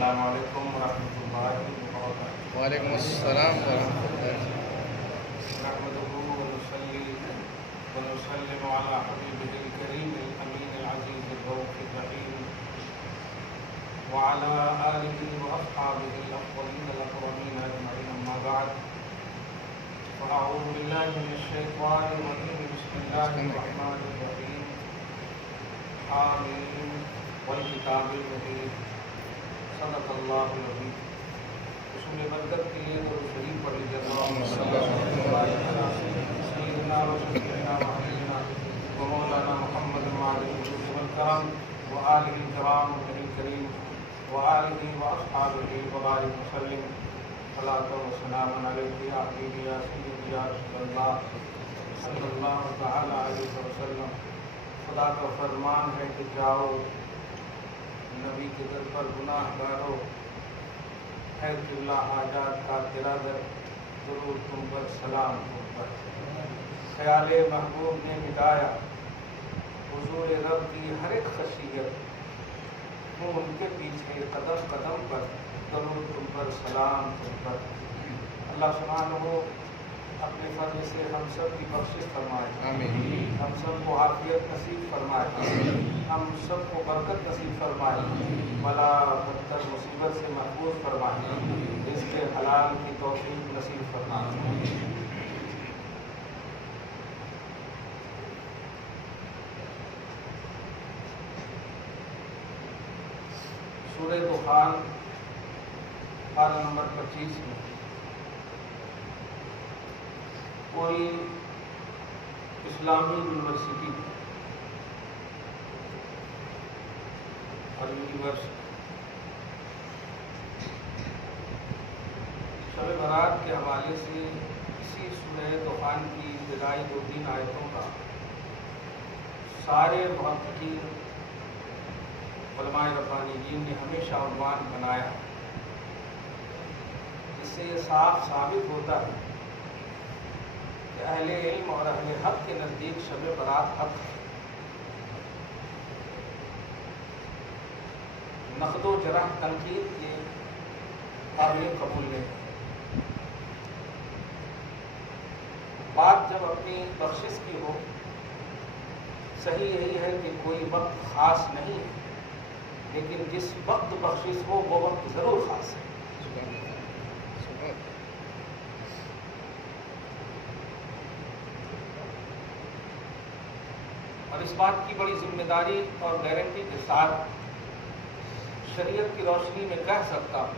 السلام علیکم ورحمۃ اللہ وبرکاتہ۔ وعلیکم السلام ورحمۃ اللہ۔ نحمده ونصلي ونسلم على حبيبه الكريم الأمين العزيز الرؤوف الرحيم وعلى آله وأصحابه الأفضلين الأكرمين أجمعين، أما بعد فأعوذ بالله من الشيطان الرجيم، بسم الله الرحمن الرحيم، آمين والكتاب المبين، صدق اللہ العظیم۔ رسول برکت کے لیے درود شریف پڑھ لیجیے۔ اللہم صلی علی سیدنا و شفیعنا و حبیبنا و مولانا محمد وعلى الجود والکرم وآلہ الکرام الکریم وآلہ واصحابہ وبارک وسلم، صلاۃ و سلام علیک یا حبیبی یا سیدی یا رسول اللہ صلی اللہ تعالی علیہ وسلم۔ خدا کا فرمان ہے کہ جاؤ نبی کے در پر گناہ گارو، ہے اللہ حاجات کا تیرا در، ضرور تم پر سلام تم پر۔ خیال محبوب نے مٹایا حضور رب کی ہر ایک خشیت، ہوں ان کے پیچھے قدم قدم پر، ضرور تم پر سلام تم پر۔ اللہ سبحانہ اپنے فضل سے ہم سب کی بخشش فرمائے، آمین۔ ہم سب کو عافیت نصیب فرمائے، ہم سب کو برکت نصیب فرمائے، بلا بدتر مصیبت سے محفوظ فرمائے، رزق حلال کی توفیق نصیب فرمائے۔ سورہ دخان پارہ نمبر 25 میں کوئی اسلامی یونیورسٹی اور یونیورسٹی شب برات کے حوالے سے اسی سورہ دخان کی ابتدائی 2-3 آیتوں کا سارے محققین علماء ربانیین نے ہمیشہ عنوان بنایا، جس سے یہ صاف ثابت ہوتا ہے کہ اہل علم اور اہل حق کے نزدیک شب برات حق ہے۔ نقد و جرح تنقید کے قابل قبول نہیں۔ بات جب اپنی بخشش کی ہو، صحیح یہی ہے کہ کوئی وقت خاص نہیں ہے، لیکن جس وقت بخشش ہو وہ وقت ضرور خاص ہے۔ اور اس بات کی بڑی ذمہ داری اور گارنٹی کے ساتھ شریعت کی روشنی میں کہہ سکتا ہوں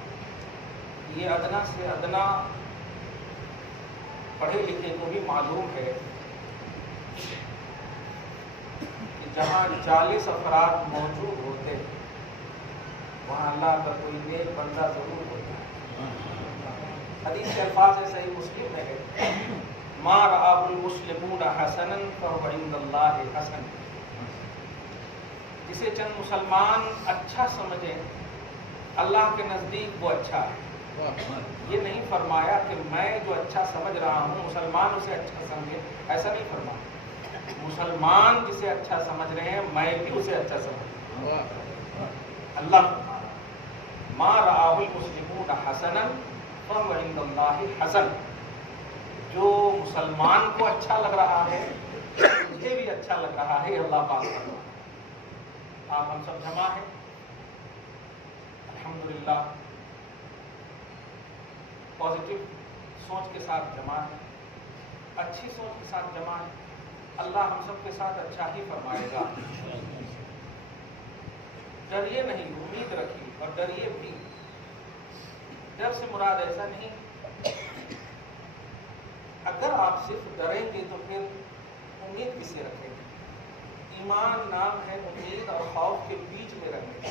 کہ یہ ادنا سے ادنا پڑھے لکھے کو بھی معلوم ہے کہ جہاں 40 افراد موجود ہوتے ہیں وہاں اللہ کا کوئی نیک بندہ ضرور ہوتا ہے۔ حدیث کے الفاظ ہے، صحیح مسلم میں ہے، ما رآہ المسلمون حسنا فهو عند اللہ حسن۔ جسے چند مسلمان اچھا سمجھیں اللہ کے نزدیک وہ اچھا ہے۔ یہ نہیں فرمایا کہ میں جو اچھا سمجھ رہا ہوں مسلمان اسے اچھا سمجھے، ایسا نہیں فرمایا۔ مسلمان جسے اچھا سمجھ رہے ہیں میں بھی اسے اچھا سمجھ رہا ہوں۔ اللہ ما رآہ المسلمون حسنا فهو عند اللہ حسن۔ جو مسلمان کو اچھا لگ رہا ہے مجھے بھی اچھا لگ رہا ہے، اللہ پاک فرماتا ہے۔ آپ ہم سب جمع ہیں الحمدللہ، پازیٹیو سوچ کے ساتھ جمع ہے، اچھی سوچ کے ساتھ جمع ہے، اللہ ہم سب کے ساتھ اچھا ہی فرمائے گا۔ ڈریے نہیں، امید رکھیے اور ڈریے بھی۔ ڈر سے مراد ایسا نہیں، اگر آپ صرف ڈریں گے تو پھر امید کسے رکھیں گے؟ ایمان نام ہے امید اور خوف کے بیچ میں رہنے کا۔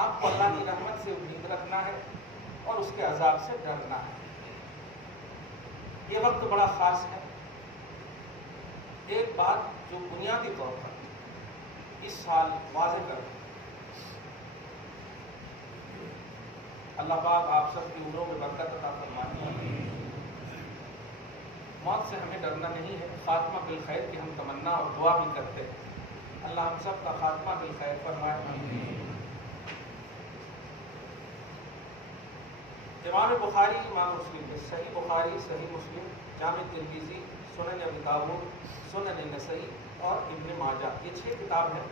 آپ کو اللہ کی رحمت سے امید رکھنا ہے اور اس کے عذاب سے ڈرنا ہے۔ یہ وقت بڑا خاص ہے۔ ایک بات جو بنیادی طور پر اس سال واضح کر دیں، اللہ پاک آپ سب کی عمروں میں برکت عطا فرمائے۔ موت سے ہمیں ڈرنا نہیں ہے، خاتمہ بالخیر کی ہم تمنا اور دعا بھی کرتے ہیں۔ اللہ ہم سب کا خاتمہ بالخیر فرمائے۔ امام بخاری امام مسلم کے صحیح بخاری، صحیح مسلم، جامع ترمذی، سنن ابی داؤد، سنن نسائی اور ابن ماجہ، یہ 6 کتاب ہیں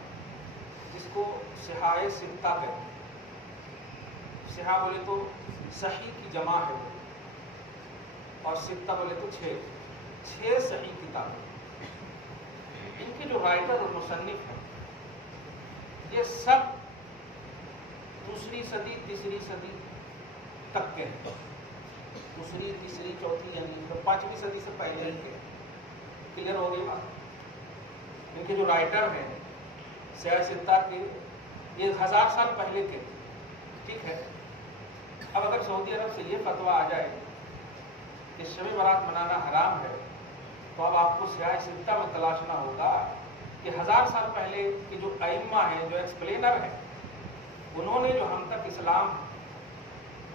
جس کو صحاح ستہ کہتے ہیں۔ صحاح بولے تو صحیح کی جمع ہے وہ، اور ستہ بولے تو 6 صحیح کتابیں۔ ان کے جو رائٹر اور مصنف ہیں یہ سب دوسری صدی تیسری صدی تک کے ہیں، دوسری تیسری چوتھی یعنی 5ویں صدی سے پہلے کے۔ کلیئر ہو گئی بات؟ ان کے جو رائٹر ہیں صحاح ستہ کے، یہ 1000 سال پہلے کے، ٹھیک ہے۔ اب اگر سعودی عرب سے یہ فتویٰ آ جائے کہ شب برات منانا حرام ہے، تو اب آپ کو صحاح ستہ میں تلاشنا ہوگا کہ 1000 سال پہلے کے جو ائمہ ہیں، جو ایکسپلینر ہیں، انہوں نے جو ہم تک اسلام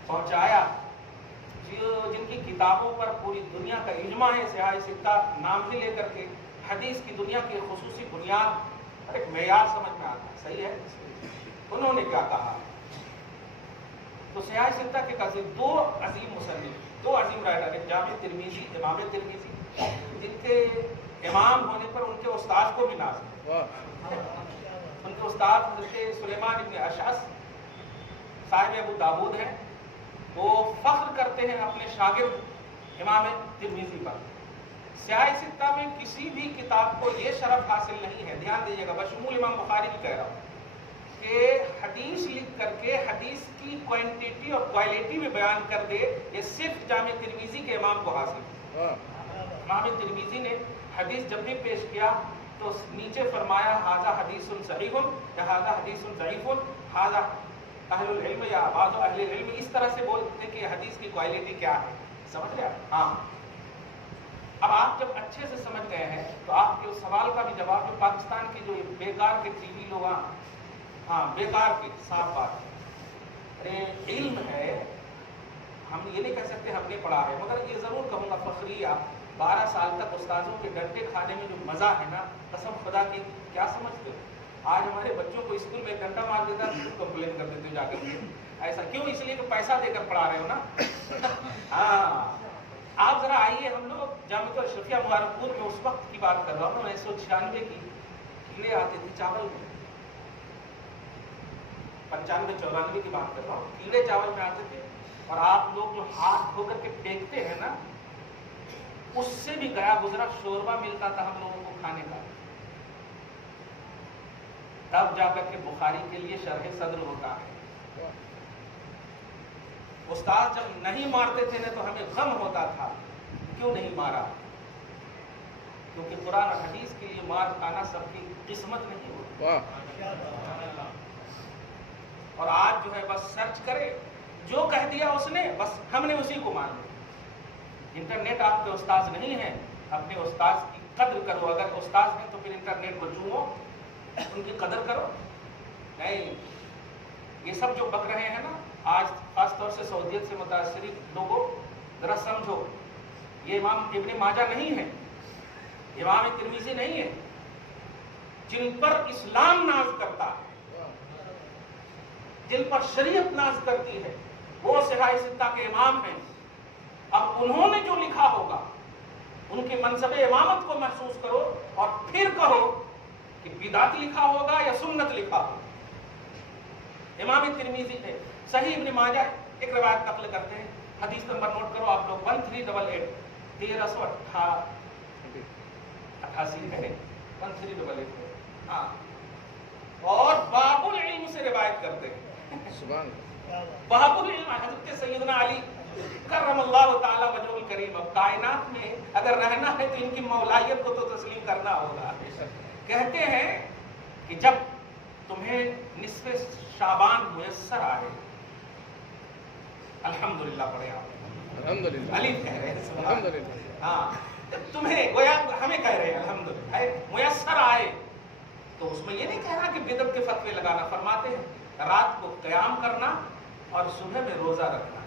پہنچایا، جن کی کتابوں پر پوری دنیا کا اجماع ہے، صحاح ستہ نام ہی لے کر کے حدیث کی دنیا کی خصوصی بنیاد اور ایک معیار سمجھ میں آتا ہے، صحیح ہے۔ انہوں نے کیا کہا؟ تو صحاح ستہ کے قاضی 2 عظیم مصنف، 2 عظیم رائٹر، ایک جامع ترمذی، امام ترمذی، جن کے امام ہونے پر ان کے استاد کو بھی ناز ہے۔ ان کے استاد حضرت سلیمان ابن اشعث صاحب ابو داؤد ہیں، وہ فخر کرتے ہیں اپنے شاگرد امام ترمذی پر۔ صحاح ستہ میں کسی بھی کتاب کو یہ شرف حاصل نہیں ہے، دھیان دیجیے گا، بشمول امام بخاری بھی کہہ رہا ہوں، کہ حدیث لکھ کر کے حدیث کی کوانٹیٹی اور کوالٹی میں بیان کر دے، یہ صرف جامع ترمذی کے امام کو حاصل ہے۔ امام ترمذی نے حدیث جب بھی پیش کیا تو نیچے فرمایا ھذا حدیث صحیح یا ھذا حدیث ضعیف، ھذا اہل العلم یا بعض اہل العلم اس طرح سے بولتے ہیں کہ حدیث کی کوالٹی کیا ہے، سمجھ رہے آپ؟ ہاں۔ اب آپ جب اچھے سے سمجھ گئے ہیں تو آپ کے اس سوال کا بھی جواب، جو پاکستان کے جو بیکار کے ٹی وی لوگ، ہاں بیکار کی صاف بات ہے، علم ہے، ہم یہ نہیں کہہ سکتے ہم نے پڑھا ہے، مگر یہ ضرور کہوں گا فخریہ 12 سال تک استاذوں کے ڈنڈے کھانے میں جو مزہ ہے نا، قسم خدا کی کیا سمجھتے ہو؟ آج ہمارے بچوں کو اسکول میں ڈنڈا مار دیتا ہے تو کمپلین کر دیتے ہو جا کر کے، ایسا کیوں؟ اس لیے کہ پیسہ دے کر پڑھا رہے ہو نا۔ ہاں آپ ذرا آئیے، ہم لوگ جامعہ اشرفیہ مبارک پور میں اس وقت کی بات کر رہا ہوں، 1996 کی، کیڑے آتے تھے چاول میں، 95-94 کی بات کر رہا ہوں، کیڑے چاول میں آتے تھے، اور آپ لوگ جو ہاتھ دھو کر کے پھینکتے ہیں نا، اس سے بھی گیا گزرا شوربہ ملتا تھا ہم لوگوں کو کھانے کا، تب جا کر کے بخاری کے لیے شرح صدر ہوتا ہے۔ استاد جب نہیں مارتے تھے نا تو ہمیں غم ہوتا تھا، کیوں نہیں مارا؟ کیونکہ قرآن اور حدیث کے لیے مار کھانا سب کی قسمت نہیں ہوتی۔ اور آج جو ہے بس سرچ کرے، جو کہہ دیا اس نے بس ہم نے اسی کو مان لیا۔ انٹرنیٹ آپ کے استاذ نہیں ہیں، اپنے استاذ کی قدر کرو، اگر استاذ ہیں تو پھر انٹرنیٹ کو چومو، ان کی قدر کرو۔ نہیں، یہ سب جو بک رہے ہیں نا آج، خاص طور سے سعودیت سے متاثر لوگوں، ذرا سمجھو، یہ امام ابن ماجہ نہیں ہے، امام ترمذی نہیں ہے، جن پر اسلام ناز کرتا ہے، جن پر شریعت ناز کرتی ہے، وہ صحاح ستہ کے امام ہیں۔ اب انہوں نے جو لکھا ہوگا ان کے منصب امامت کو محسوس کرو اور پھر کہو کہ بدعت لکھا ہوگا یا سنت لکھا ہوگا۔ امام ترمذی ہے، صحیح ابن ماجہ ایک روایت نقل کرتے ہیں، حدیث نمبر نوٹ کرو آپ لوگ، 1388 1388 ہے، 1388 ہاں، اور باب العلم سے روایت کرتے ہیں، سبحان باب العلم حضرت سیدنا علی کرم اللہ تعالی وجہ الکریم۔ اب کائنات میں اگر رہنا ہے تو ان کی مولائیت کو تو تسلیم کرنا ہوگا۔ کہتے ہیں کہ جب تمہیں نصف شعبان میسر آئے، الحمدللہ پڑھے آپ، الحمدللہ، علی کہہ رہے ہیں سبحان اللہ، الحمدللہ، ہاں، جب تمہیں گویا ہمیں کہہ رہے ہیں الحمدللہ میسر آئے، تو اس میں یہ نہیں کہنا کہ بدعت کے فتوے لگانا، فرماتے ہیں رات کو قیام کرنا اور صبح میں روزہ رکھنا۔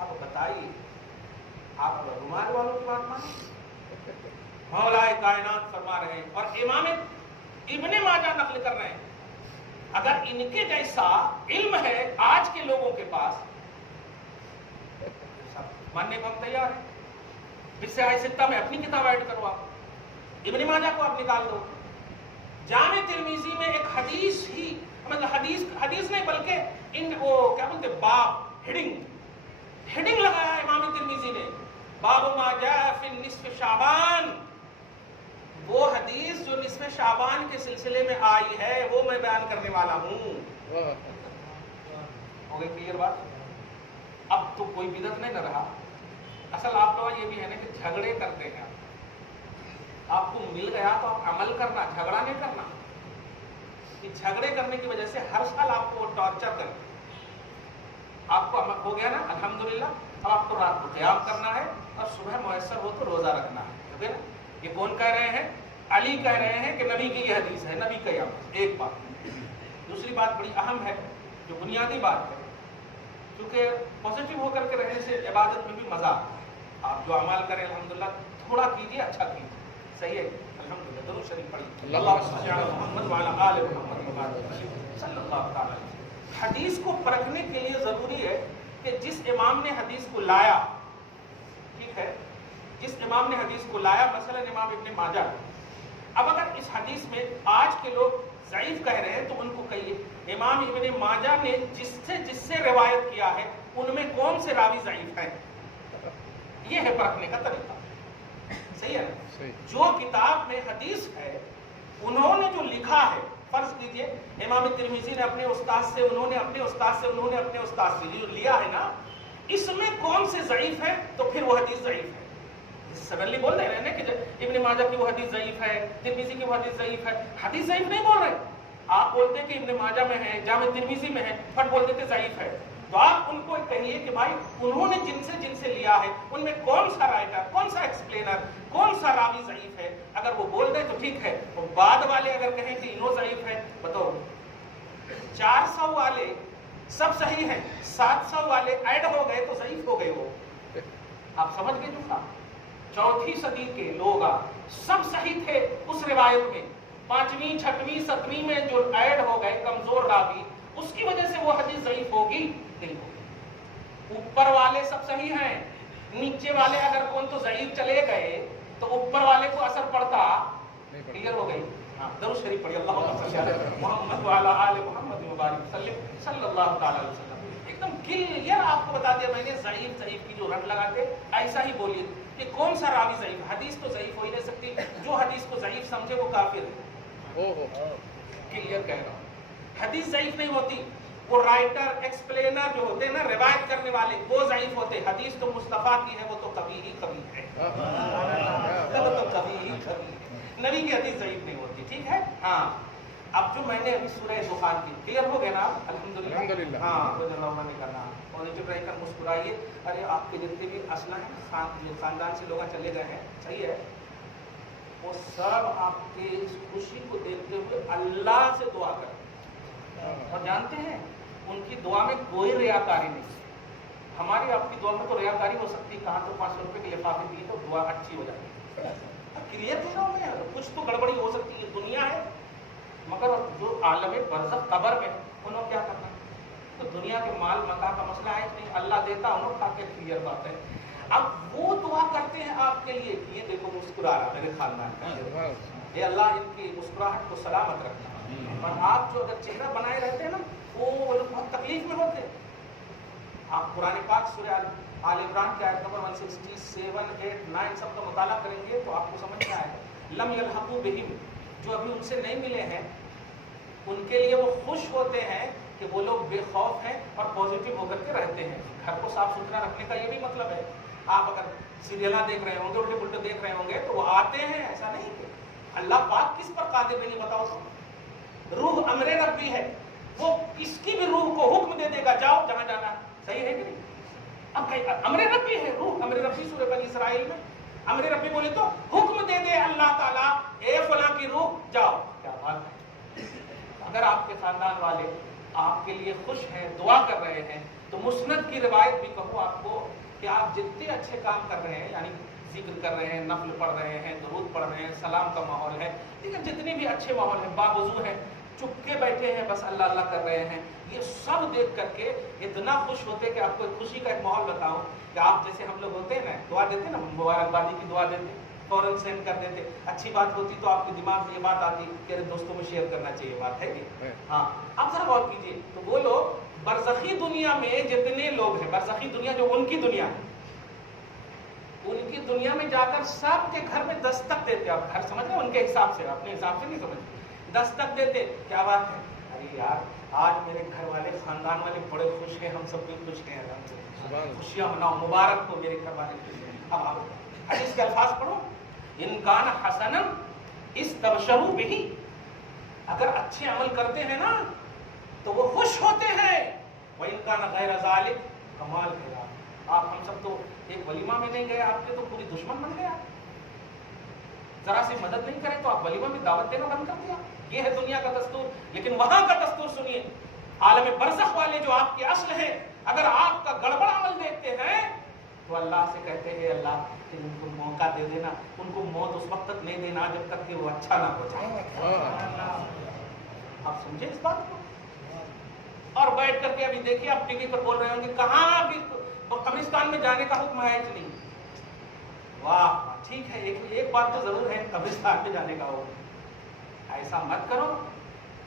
آپ بتائیے، آپ رومال والوں کی بات مانیں؟ مولا کائنات فرما رہے ہیں اور امام ابن ماجہ نقل کر رہے ہیں، اگر ان کے جیسا علم ہے آج کے لوگوں کے پاس ماننے کو ہم تیار ہیں. پھر سے آئے ستہ میں اپنی کتاب ایڈ کرو, آپ ابن ماجہ کو آپ نکال دو. جامع ترمذی میں ایک حدیث ہی, مطلب حدیث نہیں بلکہ ان وہ کیا بولتے باب ہیڈنگ لگایا ہے امام ترمذی نے, باب ما جاء فی نصف شعبان. وہ حدیث جو نصف شعبان کے سلسلے میں آئی ہے وہ میں بیان کرنے والا ہوں. ہو گئی کلیئر بات؟ اب تو کوئی بدعت نہیں نہ رہا. اصل آپ لوگ یہ بھی ہے نا کہ جھگڑے کرتے ہیں, آپ کو مل گیا تو آپ عمل کرنا, جھگڑا نہیں کرنا. کہ جھگڑے کرنے کی وجہ سے ہر سال آپ کو ٹارچر کرتے. آپ کو عمل ہو گیا نا الحمدللہ, اب آپ کو رات کو قیام کرنا ہے اور صبح میسر ہو تو روزہ رکھنا ہے. یہ کون کہہ رہے ہیں؟ علی کہہ رہے ہیں کہ نبی کی یہ حدیث ہے, نبی کا یہ عمل. ایک بات. دوسری بات بڑی اہم ہے, جو بنیادی بات ہے, کیونکہ پازیٹیو ہو کر کے رہنے سے عبادت میں بھی مزہ آتا ہے. آپ جو عمل کریں الحمدللہ تھوڑا کیجیے, اچھا کیجیے, صحیح ہے الحمدللہ. درود شریف پڑھیے, اللہم صل علی محمد وعلی آل محمد صلی اللہ تعالی. حدیث کو پرکھنے کے لیے ضروری ہے کہ جس امام نے حدیث کو لایا, ٹھیک ہے, جس امام نے حدیث کو لایا, مثلا امام ابن ماجہ, اب اگر اس حدیث میں آج کے لوگ ضعیف کہہ رہے ہیں تو ان کو کہیے امام ابن ماجہ نے جس سے روایت کیا ہے ان میں کون سے راوی ضعیف ہیں. یہ ہے پرکھنے کا طریقہ, صحیح ہے نا؟ جو کتاب میں حدیث ہے انہوں نے جو لکھا ہے, فرض کیجئے امام ترمذی نے اپنے استاد سے, انہوں نے اپنے استاد سے, انہوں نے اپنے استاد سے جو لیا ہے نا, اس میں کون سے ضعیف ہے تو پھر وہ حدیث ضعیف ہے. سڈنلی بول رہے ہیں کہ ابن ماجہ کی وہ حدیث ضعیف ہے, ترمذی کی وہ حدیث ضعیف ہے. حدیث ضعیف نہیں بول رہے, آپ بولتے کہ ابن ماجہ میں ہے, جامع ترمذی میں ہے, پھر بول دیتے ضعیف ہے. تو آپ ان کو کہیے کہ بھائی انہوں نے جن سے لیا ہے ان میں کون سا رائٹر, کون سا ایکسپلینر, کون سا راوی ضعیف ہے. اگر وہ بول دیں تو ٹھیک ہے, اور بعد والے اگر کہیں کہ انہوں ضعیف ہے, بتاؤ 400 والے سب صحیح ہیں, 700 والے ایڈ ہو گئے تو ضعیف ہو گئے. وہ آپ سمجھ گئے جو تھا, چوتھی صدی کے لوگ سب صحیح تھے اس روایت میں, 5ویں 6ویں 7ویں میں جو ایڈ ہو گئے کمزور راوی, اس کی وجہ سے وہ حدیث ضعیف ہوگی نہیں ہوگی. اوپر والے سب صحیح ہیں, نیچے والے اگر کون تو ضعیف چلے گئے تو اوپر والے کو اثر پڑتا. کلیئر ہو گئی؟ درود شریف پڑھیے, اللہم صل علی محمد وعلی آل محمد وبارک وسلم صلی اللہ تعالی علیہ وسلم. ایک دم کلیئر آپ کو بتا دیا میں نے, ضعیف کی جو رٹ لگاتے ایسا ہی بولیے کہ کون سا راوی ضعیف. حدیث تو ضعیف ہو ہی نہیں سکتی, جو حدیث کو ضعیف سمجھے وہ کافر ہے. کلیئر کہہ رہا ہوں, حدیث ضعیف نہیں ہوتی. وہ رائٹر ایکسپلینر جو ہوتے ہیں نا, روایت کرنے والے, وہ ضعیف ہوتے. حدیث تو مصطفیٰ کی ہے, وہ تو کبھی ہی کبھی ہے, وہ تو کبھی ہی کبھی ہے. نبی کی حدیث ضعیف نہیں ہوتی, ٹھیک ہے. ہاں, اب جو میں نے ابھی سورہ دخان کی, کلیئر ہو گیا نا الحمدللہ. ہاں, کوئی جلوہ نہیں کرنا, پازیٹیو رہ کر مسکرائیے. ارے آپ کے جتنے بھی اسلحہ ہیں, جو خاندان سے لوگ چلے گئے ہیں, صحیح ہے, وہ سب آپ کے اس خوشی کو دیکھتے ہوئے اللہ سے دعا کریں. اور جانتے ہیں ان کی دعا میں کوئی ریاکاری نہیں. ہماری آپ کی دعا میں تو ریاکاری ہو سکتی, کہاں تو 500 روپے کے لفافے دیے تو دعا اچھی ہو جاتی ہے. کلیئر نہیں رہا میں, کچھ تو گڑبڑی ہو سکتی ہے. دنیا ہے, مگر جو عالم برزخ قبر میں انہوں کیا کرنا. تو دنیا کے مال مکا کا مسئلہ ہے نہیں, اللہ دیتا انہوں کھا کے. کلیئر بات ہے. اب وہ دعا کرتے ہیں آپ کے لیے کہ یہ دیکھو مسکرا رہا میرے خاندان کا, اے اللہ ان کی مسکراہٹ کو سلامت رکھنا. اور آپ جو اگر چہرہ بنائے رہتے ہیں نا, وہ لوگ بہت تکلیف میں ہوتے ہیں. آپ قرآن پاک سورہ آل عمران کی آیت نمبر 167, 8, 9 سب کا مطالعہ کریں گے تو آپ کو سمجھ میں آئے گا. لم یلحقوا بہم, جو ابھی ان سے نہیں ملے ہیں ان کے لیے وہ خوش ہوتے ہیں کہ وہ لوگ بے خوف ہیں اور پازیٹیو ہو کر کے رہتے ہیں. گھر کو صاف ستھرا رکھنے کا یہ بھی مطلب ہے. آپ اگر سیریلاں دیکھ رہے ہوں گے, الٹے پلٹے دیکھ رہے ہوں گے تو وہ آتے ہیں, ایسا نہیں کہ اللہ پاک کس پر قادر ہے یہ بتاؤ. روح امر ربی ہے, وہ کس کی بھی روح کو حکم دے دے گا جاؤ جہاں جانا ہے, صحیح ہے کہ نہیں. اب امر ربی ہے, روح امر ربی. سورہ بنی اسرائیل میں امر ربی بولے تو حکم دے دے اللہ تعالیٰ, اے فلاں کی روح جاؤ. کیا بات ہے. اگر آپ کے خاندان والے آپ کے لیے خوش ہیں, دعا کر رہے ہیں, تو مسند کی روایت بھی کہوں آپ کو کہ آپ جتنے اچھے کام کر رہے ہیں, یعنی ذکر کر رہے ہیں, نفل پڑھ رہے ہیں, درود پڑھ رہے ہیں, سلام کا ماحول ہے, لیکن جتنے بھی اچھے ماحول ہیں, باوضو ہیں, چپکے بیٹھے ہیں بس اللہ اللہ کر رہے ہیں. یہ سب دیکھ کر کے اتنا خوش ہوتے کہ آپ کو خوشی کا ایک ماحول بتاؤں کہ آپ جیسے ہم لوگ ہوتے ہیں نا دعا دیتے ہیں نا, مبارکبادی کی دعا دیتے فوراً سینڈ کر دیتے. اچھی بات ہوتی تو آپ کے دماغ میں یہ بات آتی کہ دوستوں میں شیئر کرنا چاہیے, بات ہے کہ ہاں. آپ ذرا غور کیجیے تو وہ لوگ برزخی دنیا میں جتنے لوگ ہیں, برزخی دنیا جو ان کی دنیا ہے, ان کی دنیا میں جا کر سب کے گھر میں دستک دیتے. آپ گھر سمجھ رہے ہیں ان کے حساب سے, اپنے حساب سے نہیں سمجھتے. دستک دیتے, کیا بات ہے, ارے یار آج میرے گھر والے خاندان والے بڑے خوش ہیں, ہم سب بھی خوش ہیں, خوشیاں مناؤ, مبارک ہو میرے گھر والے خوش ہیں. اب آپ حدیث کے الفاظ پڑھو, ان کان حسنا استبشروا به, اگر اچھے عمل کرتے ہیں نا تو وہ خوش ہوتے ہیں. وَإِن كَانَ غَيْرَ ذَلِكَ, کمال ہے. آپ ہم سب تو ایک ولیمہ میں نہیں گئے, آپ کے تو پوری دشمن بن گیا. ذرا سی مدد نہیں کرے تو آپ ولیمہ میں دعوت دینا بند کر دیا. یہ ہے دنیا کا دستور. لیکن وہاں کا دستور سنیے, عالم برزخ والے جو آپ کے اصل ہیں, اگر آپ کا گڑبڑ عمل دیکھتے ہیں تو اللہ سے کہتے ہیں اللہ کہ ان کو موقع دے دینا, ان کو موت اس وقت تک نہیں دینا جب تک کہ وہ اچھا نہ ہو جائے. آپ سمجھے اس بات کو؟ اور بیٹھ کر کے ابھی دیکھیے آپ ٹی وی پر بول رہے ہوں گے کہاں ابھی قبرستان میں جانے کا حکم ہے کہ نہیں. واہ ٹھیک ہے, ایک بات تو ضرور ہے, قبرستان میں جانے کا حکم. ایسا مت کرو.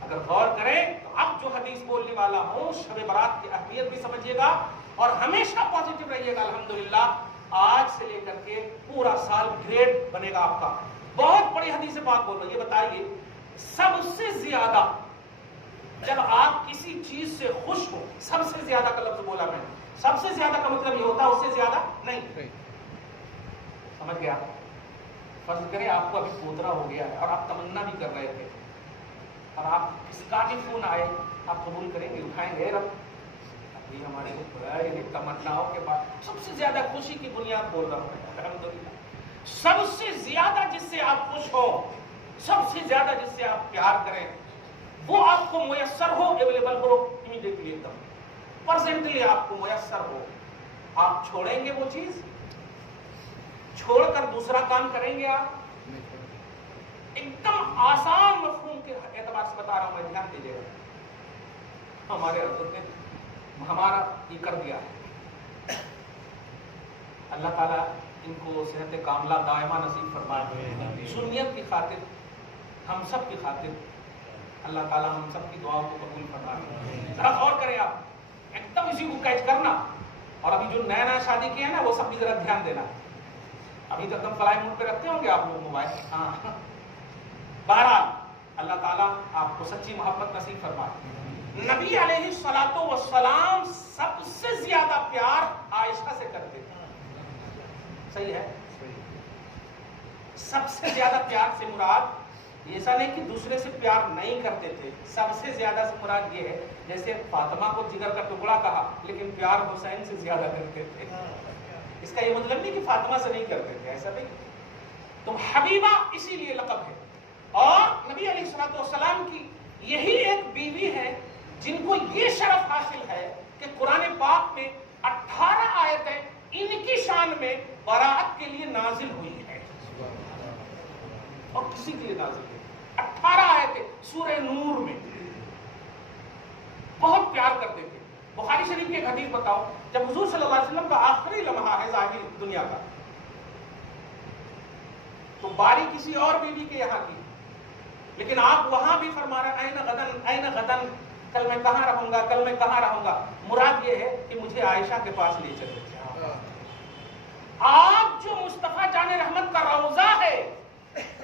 اگر غور کریں تو اب جو حدیث بولنے والا ہوں, شب برات کی اہمیت بھی سمجھیے گا اور ہمیشہ پازیٹو رہیے گا. الحمدللہ آج سے لے کر کے پورا سال گریڈ بنے گا آپ کا. بہت بڑی حدیث پاک بول رہی ہے. بتائیے سب سے زیادہ جب آپ کسی چیز سے خوش ہو, سب سے زیادہ کا لفظ بولا میں نے, سب سے زیادہ کا مطلب یہ ہوتا ہے اس سے زیادہ نہیں. سمجھ گیا؟ فرض کریں آپ کو ابھی پوترا ہو گیا ہے اور آپ تمنا بھی کر رہے تھے اور آپ کسی کا بھی فون آئے, آپ قبول کریں گے, اٹھائیں گے؟ رب ابھی ہمارے کو تمناؤں کے بعد سب سے زیادہ خوشی کی بنیاد بول رہا ہوں. الحمدللہ سب سے زیادہ جس سے آپ خوش ہو, سب سے زیادہ جس سے آپ پیار کریں, وہ آپ کو میسر ہو, اویلیبل ہو امیڈیٹلی, ایک دم پرزینٹلی آپ کو میسر ہو, آپ چھوڑیں گے وہ چیز؟ چھوڑ کر دوسرا کام کریں گے آپ؟ ایک دم آسان مفہوم کے اعتبار سے بتا رہا ہوں میں, دھیان دیجیے گا. ہمارے حضرت نے ہمارا یہ کر دیا ہے, اللہ تعالیٰ ان کو صحت کاملہ دائمہ نصیب فرمائے. سنیت کی خاطر, ہم سب کی خاطر اللہ تعالیٰ ہم سب کی دعاؤں کو قبول فرمائے. ذرا غور کریں آپ, ایک دم اسی کو کیچ کرنا. اور ابھی جو نیا نیا شادی کیا ہے نا وہ سب بھی ذرا دھیان دینا. ابھی تک ہم فلائی موڈ پہ رکھتے ہوں گے آپ لوگ موبائل. ہاں بہرحال اللہ تعالیٰ آپ کو سچی محبت نصیب فرمائے. نبی علیہ الصلوۃ والسلام سب سے زیادہ پیار عائشہ سے کرتے تھے. صحیح ہے؟ سب سے زیادہ پیار سے مراد ایسا نہیں کہ دوسرے سے پیار نہیں کرتے تھے. سب سے زیادہ سے مراد یہ ہے جیسے فاطمہ کو جگر کا ٹکڑا کہا لیکن پیار حسین سے زیادہ کرتے تھے. اس کا یہ مطلب نہیں کہ فاطمہ سے نہیں کرتے تھے, ایسا نہیں. تو حبیبہ اسی لیے لقب ہے. اور نبی علیہ الصلوۃ والسلام کی یہی ایک بیوی ہے جن کو یہ شرف حاصل ہے کہ قرآن پاک میں 18 آیتیں ان کی شان میں براءت کے لیے نازل ہوئی ہے اور کسی کے لیے نازل ہے. 18 آیتیں سورہ نور میں. بہت پیار کرتے تھے. بخاری شریف کی ایک حدیث بتاؤ, جب حضور صلی اللہ علیہ وسلم کا آخری لمحہ ہے ظاہر دنیا کا, تو باری کسی اور بیوی کے یہاں کی, لیکن آپ وہاں بھی فرما رہے ہیں این غدن این غدن, کل میں کہاں رہوں گا, کل میں کہاں رہوں گا. مراد یہ ہے کہ مجھے عائشہ کے پاس لے چلے. آپ جو مصطفیٰ جان رحمت کا روضہ ہے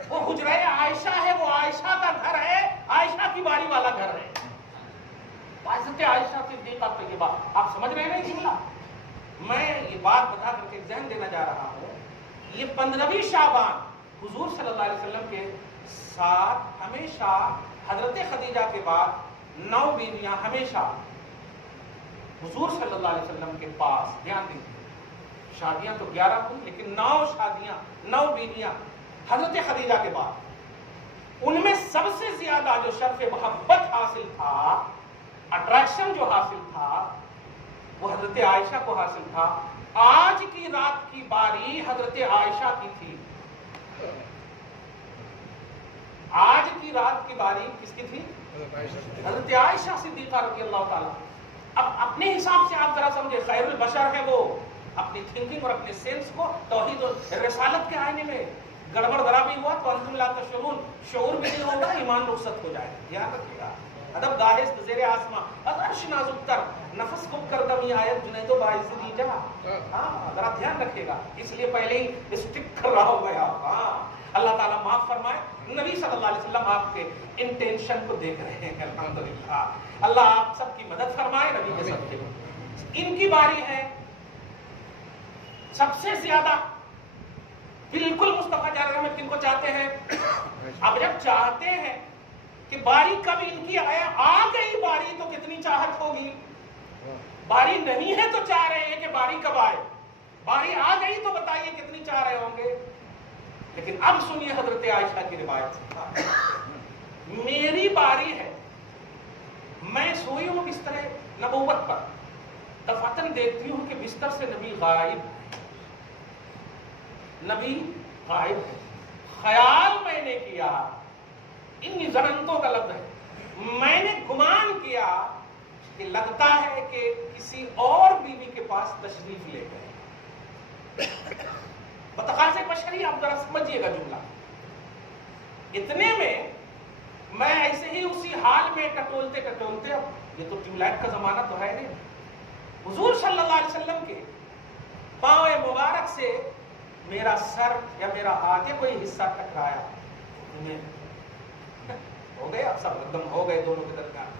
وہ حجرہ عائشہ ہے, وہ عائشہ کا گھر ہے, عائشہ کی باری والا گھر ہے. حضرت عائشہ صدیقہ طیبہ, آپ سمجھ رہے ہیں جملہ؟ میں یہ بات بتا کر کے ذہن دینا جا رہا ہوں. یہ 15ویں شعبان حضور صلی اللہ علیہ وسلم کے ساتھ ہمیشہ حضرت خدیجہ کے بعد 9 بیویاں ہمیشہ حضور صلی اللہ علیہ وسلم کے پاس. دھیان دیجیے, شادیاں تو 11 ہوئی لیکن 9 شادیاں, 9 بیویاں حضرت خدیجہ کے بعد. ان میں سب سے زیادہ جو شرف محبت حاصل تھا, اٹریکشن جو حاصل تھا, وہ حضرت عائشہ کو حاصل تھا. آج کی رات کی باری حضرت عائشہ کی تھی. آج کی رات کی باری کس کی تھی؟ حضرت عائشہ صدیقہ رضی اللہ تعالیٰ. اب اپنے حساب سے آپ ذرا سمجھے، خیر البشر ہے وہ، اپنی تھنکنگ اور اپنے سینس کو توحید اور رسالت کے آئینے میں گڑبڑ ذرا بھی ہوا تو انتم لا تشعرون، شعور بھی نہیں ہوگا، ایمان رخصت ہو جائے. دھیان رکھیے گا. ادب داہست زیر آسماں عرش نازک تر، نفس کو کر دم یہ آیت جنید و باعث دی جا. ہاں ذرا دھیان رکھیے گا، اس لیے پہلے ہی اسٹک کر رہا ہو گیا. ہاں اللہ تعالیٰ معاف فرمائے. نبی صلی اللہ علیہ وسلم آپ کے انٹینشن کو دیکھ رہے ہیں. الحمدللہ اللہ آپ سب کی مدد فرمائے. نبی کے سب کے ان کی باری ہے سب سے زیادہ بالکل مصطفیٰ جا رہے ہیں. کن کو چاہتے ہیں؟ اب جب چاہتے ہیں کہ باری کب ان کی آ گئی باری تو کتنی چاہت ہوگی. باری نہیں ہے تو چاہ رہے ہیں کہ باری کب آئے. باری آ گئی تو بتائیے کتنی چاہ رہے ہوں گے. لیکن اب سنیے حضرت عائشہ کی روایت. میری باری ہے، میں سوئی ہوں بستر نبوت پر، دفعتاً دیکھتی ہوں کہ بستر سے نبی غائب، نبی غائب ہے. خیال میں نے کیا، ان ظننتوں کا لفظ ہے، میں نے گمان کیا کہ لگتا ہے کہ کسی اور بیوی کے پاس تشریف لے گئے. بتقاض بشری آپ ذرا سمجھیے گا جملہ. اتنے میں میں ایسے ہی اسی حال میں ٹٹولتے ٹٹولتے، اب یہ تو ٹیوب لائٹ کا زمانہ تو ہے نہیں، حضور صلی اللہ علیہ وسلم کے پاؤں مبارک سے میرا سر یا میرا آگے کوئی حصہ ٹکرایا. ہو گئے اب سب ایک دم ہو گئے دونوں کے درمیان.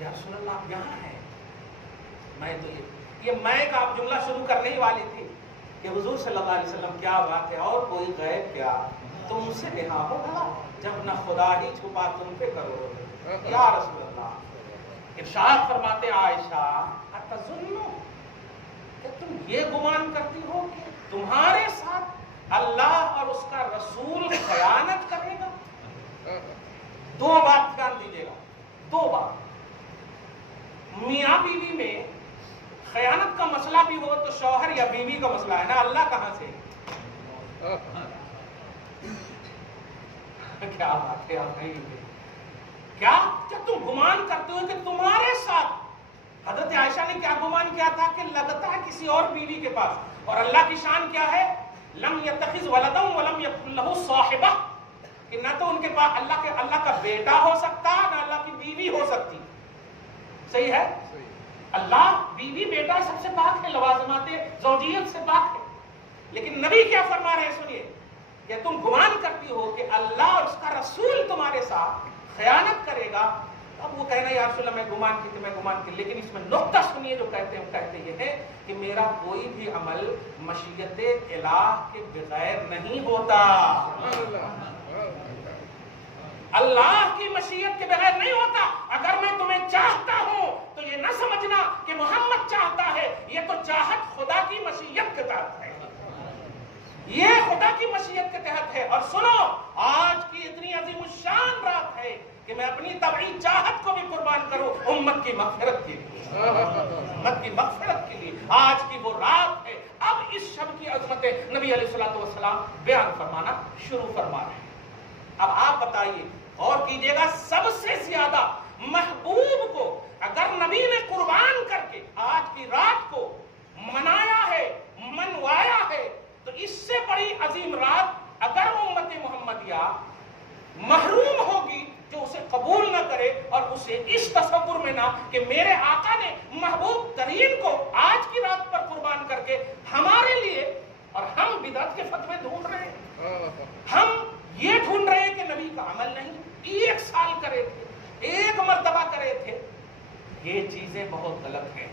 یا رسول اللہ آپ یہاں ہیں. میں تو یہ میں کا آپ جملہ شروع کرنے ہی والی تھی کہ حضور صلی اللہ علیہ وسلم کیا بات ہے، اور کوئی غیب کیا تم سے نہا ہوگا جب نہ خدا ہی چھپا تم پہ کرو. یا رسول اللہ ارشاد فرماتے عائشہ اتظنو، کہ تم یہ گمان کرتی ہو کہ تمہارے ساتھ اللہ اور اس کا رسول خیانت کرے گا. دو بات دھیان دیجیے گا، دو بات. میاں بیوی میں خیانت کا مسئلہ بھی ہو تو شوہر یا بیوی کا مسئلہ ہے نا، اللہ کہاں سے. کیا بات ہے آپ نہیں کیا تم گمان کرتے ہو کہ تمہارے ساتھ. حضرت عائشہ نے کیا گمان کیا تھا کہ لگتا ہے کسی اور بیوی کے پاس. اور اللہ کی شان کیا ہے، لم یتخذ ولدا ولم یکن لہ صاحبہ، کہ نہ تو ان کے پاس اللہ کا بیٹا ہو سکتا، نہ اللہ کی بیوی ہو سکتی. صحیح ہے. اللہ بیوی بیٹا سب سے پاک ہے، لوازمات زوجیت سے پاک ہے. لیکن نبی کیا فرما رہے ہیں سنیے، کہ تم گمان کرتی ہو کہ اللہ اور اس کا رسول تمہارے ساتھ خیانت کرے گا. اب وہ کہنا یا رسول اللہ میں گمان کی، لیکن اس میں نقطہ سنیے جو کہتے یہ ہے کہ میرا کوئی بھی عمل مشیت الہ کے بغیر نہیں ہوتا. اللہ کی مشیت کے بغیر نہیں ہوتا. اگر میں تمہیں چاہتا ہوں تو یہ نہ سمجھنا کہ محمد چاہتا ہے، یہ تو چاہت خدا کی مشیت کے تحت ہے، یہ خدا کی مشیت کے تحت ہے. اور سنو، آج کی اتنی عظیم الشان رات ہے کہ میں اپنی طبعی چاہت کو بھی قربان کروں امت کی مغفرت کے لیے، امت کی مغفرت کے لیے. آج کی وہ رات ہے. اب اس شب کی عظمت نبی علیہ الصلوۃ والسلام بیان فرمانا شروع فرما رہے ہیں. اب آپ بتائیے، اور کیجیے گا، سب سے زیادہ محبوب کو اگر نبی نے قربان کر کے آج کی رات کو منایا ہے، منوایا ہے، تو اس سے بڑی عظیم رات اگر امت محمدیہ محروم ہوگی جو اسے قبول نہ کرے اور اسے اس تصور میں نہ کہ میرے آقا نے محبوب ترین کو آج کی رات پر قربان کر کے ہمارے لیے، اور ہم بدعت کے فتوے ڈھونڈ رہے ہیں، ہم یہ ڈھونڈ رہے ہیں کہ نبی کا عمل نہیں، 1 سال کرے تھے، 1 مرتبہ کرے تھے. یہ چیزیں بہت غلط ہیں.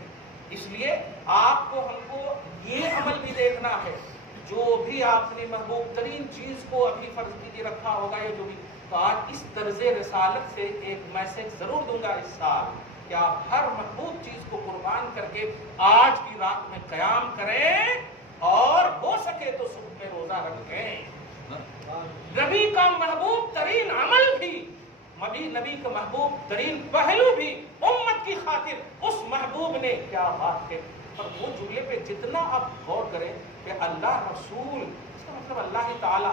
اس لیے آپ کو ہم کو یہ عمل بھی دیکھنا ہے، جو بھی آپ نے محبوب ترین چیز کو ابھی فرض کیجیے رکھا ہوگا یا جو بھی، تو آج اس طرز رسالت سے ایک میسج ضرور دوں گا اس سال کہ آپ ہر محبوب چیز کو قربان کر کے آج کی رات میں قیام کریں، اور ہو سکے تو صبح میں روزہ رکھیں. نبی کا محبوب ترین عمل بھی، نبی کا محبوب ترین پہلو بھی امت کی خاطر اس محبوب نے کیا بات ہے. اور وہ جملے پہ جتنا آپ غور کریں کہ اللہ رسول، اس کا مطلب اللہ تعالیٰ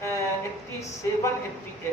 87, 88,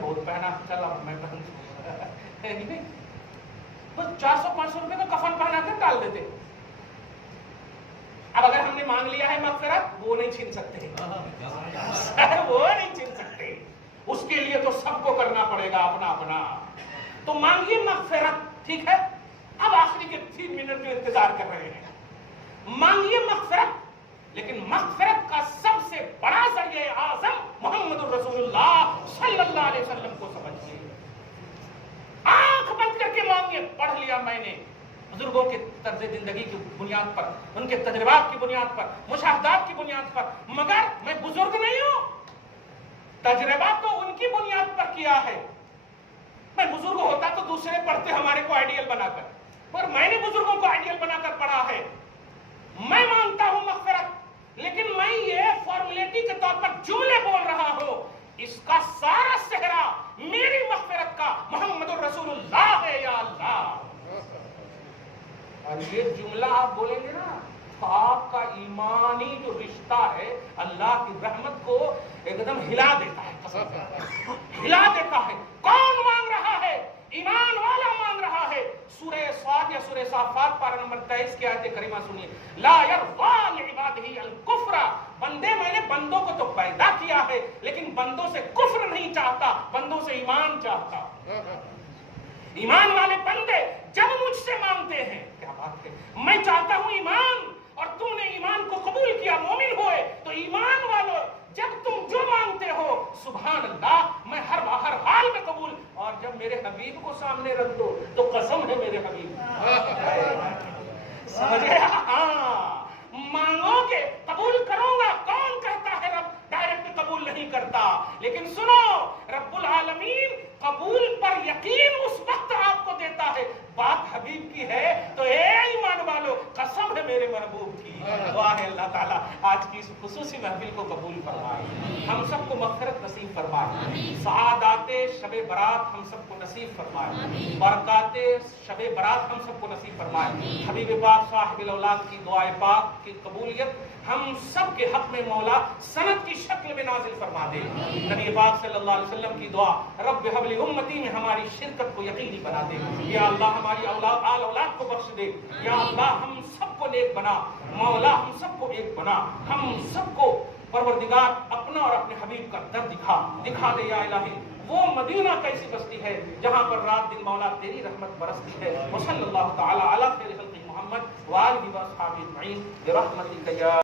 بہت پہنا, چل اب میں پہن ہے ہی نہیں. تو 400-500 روپے کا کفن پہنا کر ڈال دیتے. اب اگر ہم نے مانگ لیا ہے مغفرت, وہ نہیں چھین سکتے, وہ نہیں چھین سکتے. اس کے لیے تو سب کو کرنا پڑے گا اپنا اپنا. تو مانگیے مغفرت, ٹھیک ہے. اب آخری کے 3 منٹ جو انتظار کر رہے ہیں, مانگیے مغفرت, لیکن مغفرت کا سب سے بڑا ذریعہ اعظم محمد الرسول اللہ صلی اللہ علیہ وسلم کو سمجھیے. آنکھ بند کر کے مانگیے. پڑھ لیا میں نے بزرگوں کے طرز زندگی کی بنیاد پر, ان کے تجربات کی بنیاد پر, مشاہدات کی بنیاد پر, مگر میں بزرگ نہیں ہوں. تجربات تو ان کی بنیاد پر کیا ہے. میں بزرگ ہوتا تو دوسرے پڑھتے ہمارے کو آئیڈیل بنا کر, پر میں نے بزرگوں کو آئیڈیل بنا کر پڑھا ہے. میں مانگتا ہوں مغفرت, لیکن میں یہ فارمولیٹی کے طور پر جملے بول رہا ہوں. اس کا سارا صحرا میری مغفرت کا محمد الرسول اللہ ہے. یا اللہ, اور یہ جملہ آپ بولیں گے نا تو آپ کا ایمانی جو رشتہ ہے اللہ کی رحمت کو ایک دم ہلا دیتا ہے, ہلا دیتا ہے. کون مانگ رہا ہے؟ ایمان والا مانگ رہا ہے. سورہ صاد یا سورہ صافات پارہ نمبر 23 کی آیت کریمہ سنیے. لا یرضی لعبادہ الکفر. بندے, میں نے بندوں کو تو پیدا کیا ہے, لیکن بندوں سے کفر نہیں چاہتا, بندوں سے ایمان چاہتا. ایمان والے بندے جب مجھ سے مانگتے ہیں, کیا بات ہے, میں چاہتا ہوں ایمان, اور تم نے ایمان کو قبول کیا, مومن ہوئے. تو ایمان والوں, جب تم جو مانگتے ہو سبحان اللہ, میں ہر حال میں قبول. اور جب میرے حبیب کو سامنے رکھ دو تو قسم ہے میرے حبیب, سمجھے؟ ہاں, مانگو گے قبول کروں گا. کون کہتا ہے رب ڈائریکٹ قبول نہیں کرتا؟ لیکن سنو, رب العالمین قبول پر یقین اس وقت آپ کو دیتا ہے. بات حبیب کی ہے تو اے ایمان والو, قسم ہے میرے محبوب کی. دعا ہے اللہ تعالیٰ آج کی اس خصوصی محفل کو قبول فرمائے, ہم سب کو مغفرت نصیب فرمائے, سعادات شب برات ہم سب کو نصیب فرمائے, برکات شب برات ہم سب کو نصیب فرمائے. حبیب پاک صاحب الاولاد کی دعائے پاک کی قبولیت ہم سب کے حق میں مولا سند کی شکل میں نازل فرما دے. نبی پاک صلی اللہ علیہ وسلم کی دعا, رب حب لی امتی میں ہماری شرکت کو یقینی بنا دے. یا اللہ ہماری آل اولاد کو بخش دے. یا اللہ ہم سب کو نیک بنا, مولا ہم سب کو ایک بنا, ہم سب کو پروردگار اپنا اور اپنے حبیب کا در دکھا دے. یا الہی, وہ مدینہ کیسی بستی ہے جہاں پر رات دن مولا تیری رحمت برستی ہے. وصلی اللہ تعالی علی خیر خلق محمد وآلہ وصحبہ اجمعین برحمتک یا